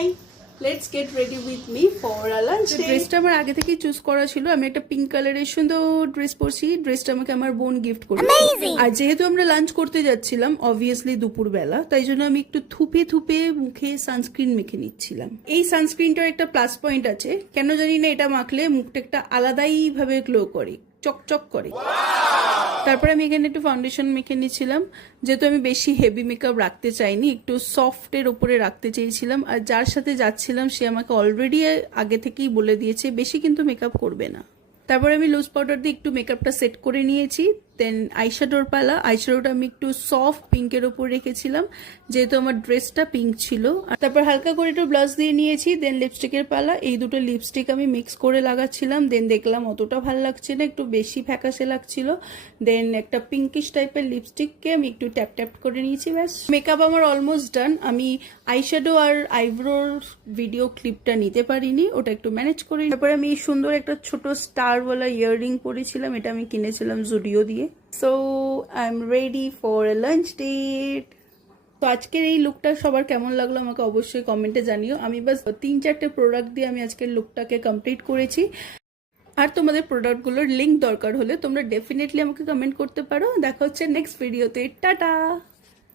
High, let's get ready with me for a lunch day. ড্রেসটা আমার আগে থেকেই চুজ করা ছিল। আমি একটা পিঙ্ক কালারের সুন্দর ড্রেস পরছি। ড্রেসটা আমাকে আমার বোন গিফট করেছে। আর যেহেতু আমরা লাঞ্চ করতে যাচ্ছিলাম অবভিয়াসলি দুপুরবেলা, তাই জন্য আমি একটু থুপে থুপে মুখে সানস্ক্রিন মেখে নিচ্ছিলাম। এই সানস্ক্রিনটার একটা প্লাস পয়েন্ট আছে, কেন জানি না, এটা মাখলে মুখটা একটা আলাদাই ভাবে গ্লো করে, চকচক করে। তারপরে আমি এখানে একটু ফাউন্ডেশন মেখে নিচ্ছিলাম, যেহেতু আমি বেশি হেভি মেকআপ রাখতে চাইনি, একটু সফটের ওপরে রাখতে চেয়েছিলাম। আর যার সাথে যাচ্ছিলাম সে আমাকে অলরেডি আগে থেকেই বলে দিয়েছে বেশি কিন্তু মেকআপ করবে না। তারপরে আমি লুজ পাউডার দিয়ে একটু মেকআপটা সেট করে নিয়েছি। দেন আইশ্যাডোর পালা। আইশ্যাডোটা আমি একটু সফট পিঙ্কের ওপর রেখেছিলাম, যেহেতু আমার ড্রেসটা পিঙ্ক ছিল। আর তারপর হালকা করে একটু ব্লাশ দিয়ে নিয়েছি। দেন লিপস্টিকের পালা। এই দুটো লিপস্টিক আমি মিক্স করে লাগাচ্ছিলাম। দেন দেখলাম অতটা ভালো লাগছে না, একটু বেশি ফ্যাকাশে লাগছিল। দেন একটা পিঙ্কিশ টাইপের লিপস্টিককে আমি একটু ট্যাপ ট্যাপ করে নিয়েছি। ব্যাস, মেকআপ আমার অলমোস্ট ডান। আমি আইশ্যাডো আর আইব্রোর ভিডিও ক্লিপটা নিতে পারিনি, ওটা একটু ম্যানেজ করি। তারপরে আমি সুন্দর একটা ছোট স্টারওয়ালা ইয়াররিং পরেছিলাম, এটা আমি কিনেছিলাম জুডিও দিয়ে। So I am ready for a lunch date. তো আজকের এই লুকটা সবার কেমন লাগলো আমাকে অবশ্যই কমেন্টে জানিও। আমি বাস 3-4টে প্রোডাক্ট দিয়ে আমি আজকের লুকটাকে কমপ্লিট করেছি। আর তোমাদের প্রোডাক্টগুলোর লিঙ্ক দরকার হলে তোমরা ডেফিনেটলি আমাকে কমেন্ট করতে পারো। দেখা হচ্ছে নেক্সট ভিডিওতে। টাটা।